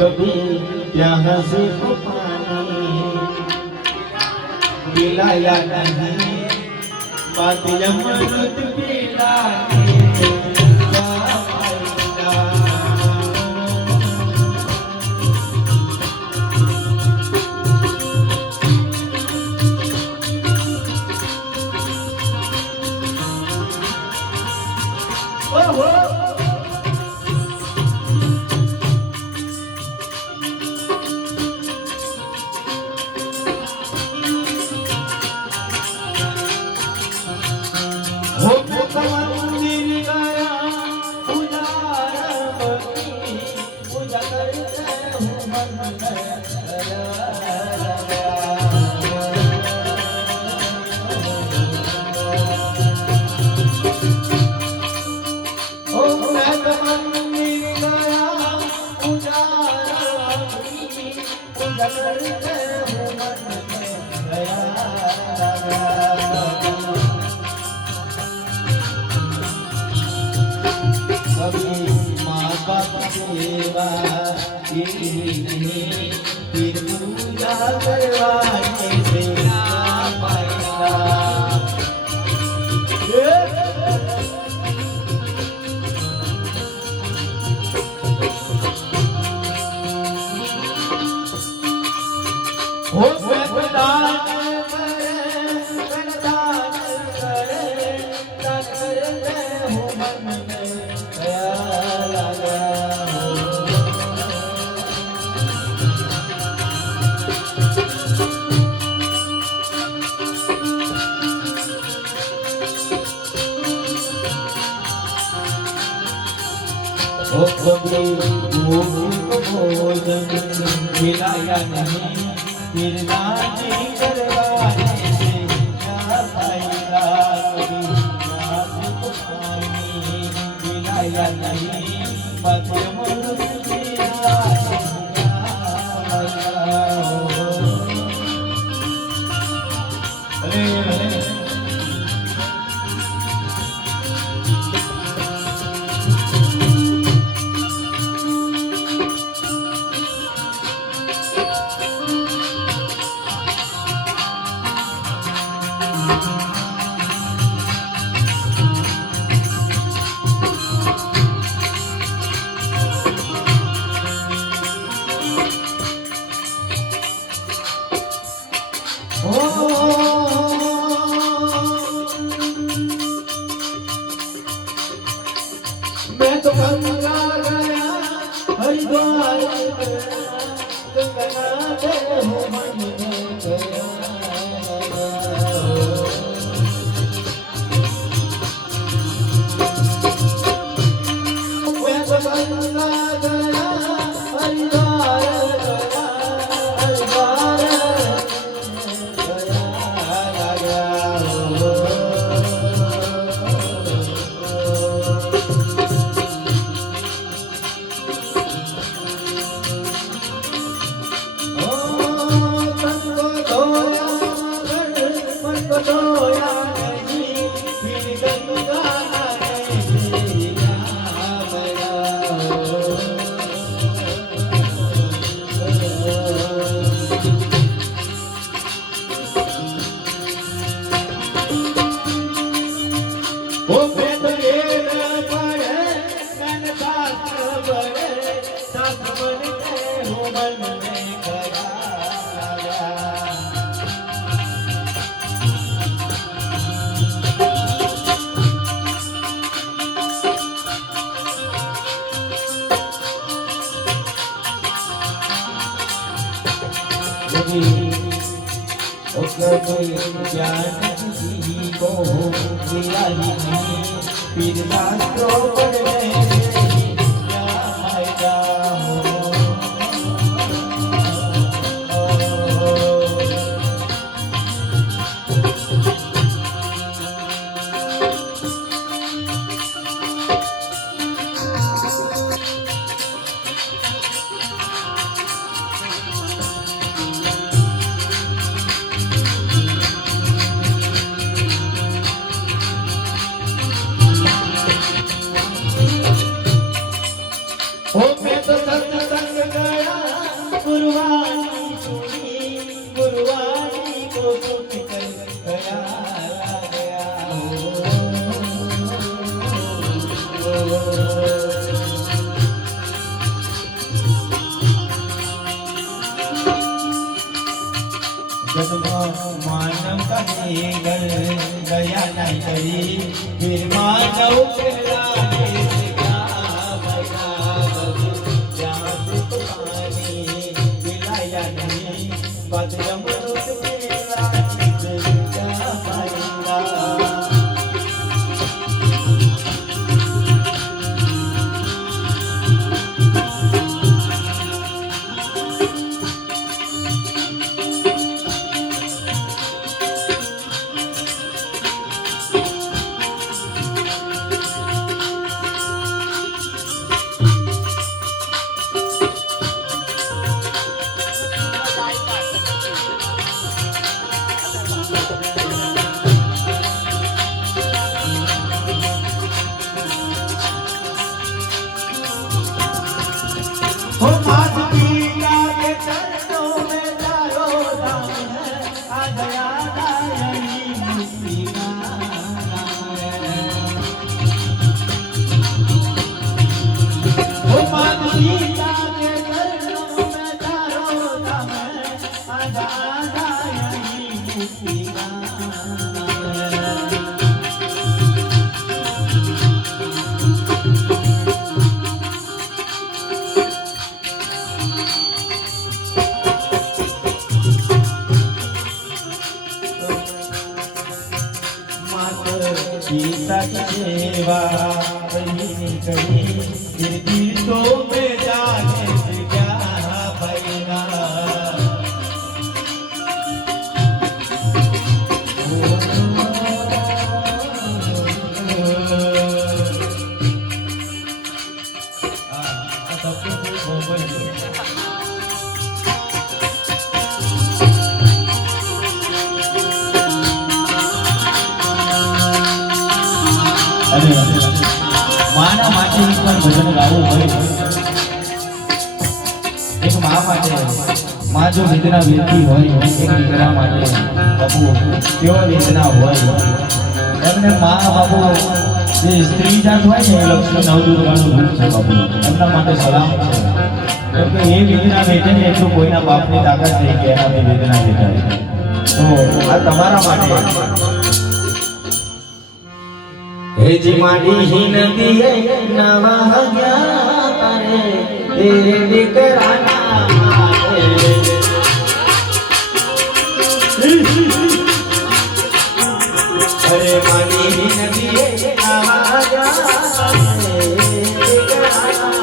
कभी यहाँ से पिलाया नहीं. बात यमन पिला સેવા પૂજા કરવાની સેવા ભોગવું ભોજન. ખીલાયા નહીં. કરવા need a lot of. गया नाही तरी निर्माण 뭐야. જમી દીદી તો મેં જાને ભજન ગાવું હોય. એક મા માટે, મા જો વેદના વેદતી હોય, એક દીકરા માટે બાપુ કેવા વેદના હોય. એમને મા બાપુ જે સ્ત્રી જાત હોય ને, એ લક્ષ્મી નવદુર્ગાનું રૂપ છે બાપુ. એમના માટે સલામ છે. કે એ વેદના વેચે ને એટલું કોઈના બાપની તાકાત નહીં કે એના વેદના વેચાય તો આ તમારા માટે હે જે માડી હિન દિયે નવા ગયા તેરે દીકરાના અરે માડી હિન દિયે નવા ગયા તારે દીકરાના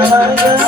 Yeah.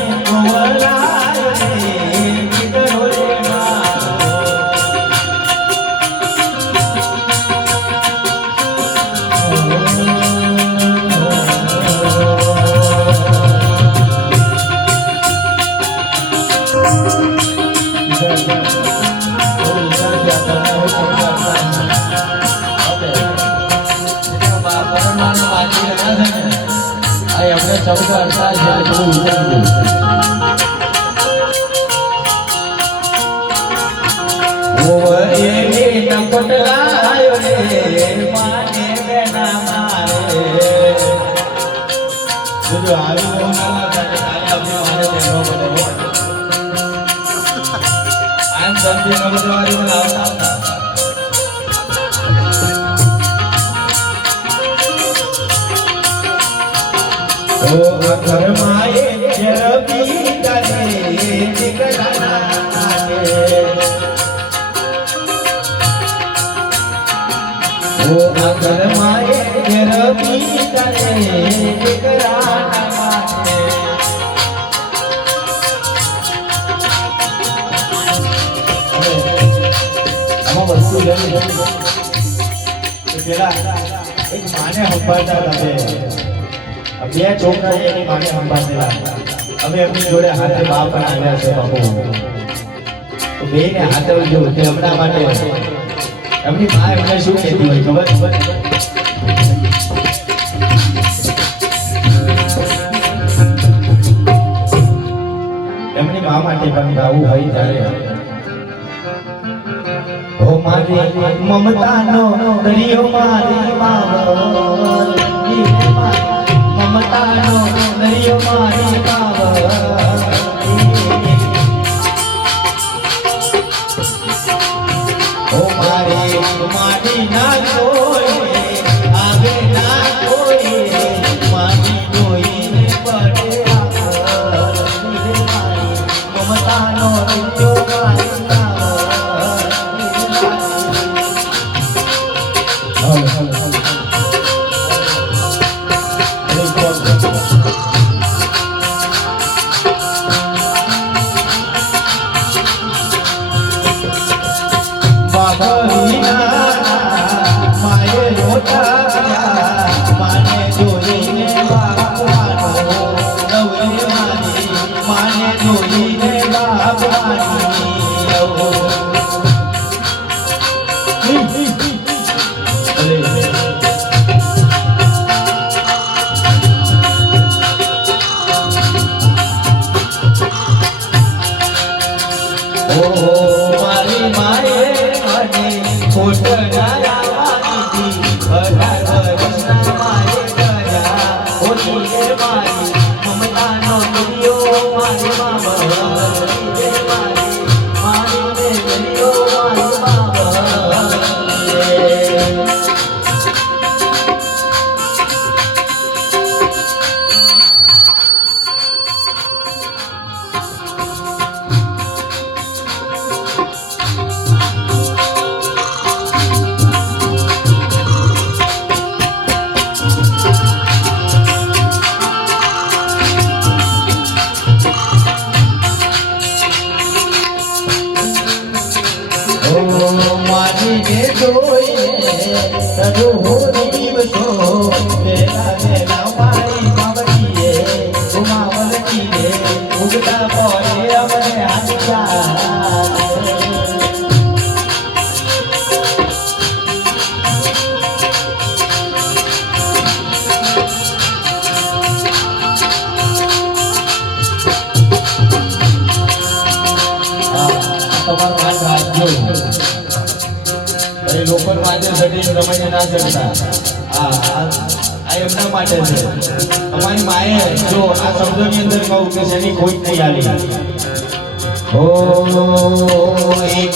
શંકર એક માને સંભાળતા હતા બે છોકરા એની માને સંભાળતા હવે એમની જોડે હાથે બા પણ આવ્યા છે બાપુ બે ને તે હમણાં માટે એમની મા એમને શું કહેતી હોય ખબર ખબર એમની મા માટે પણ આવું હોય ત્યારે મારે મમતાનો દરિયો મારે પાવ મમતાનો દરિયો મારે हर हर રમાઈને આ આ- માટે છે. તમારી જો આ શબ્દોની અંદર કહું કે જેની ખોટ નહીં આવી ઓ એક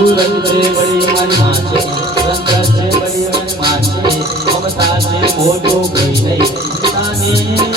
સુરત છે બડી મારી માં છે. રંગત છે બડી મારી માં છે. મમતા છે મોટો કોઈ નહીં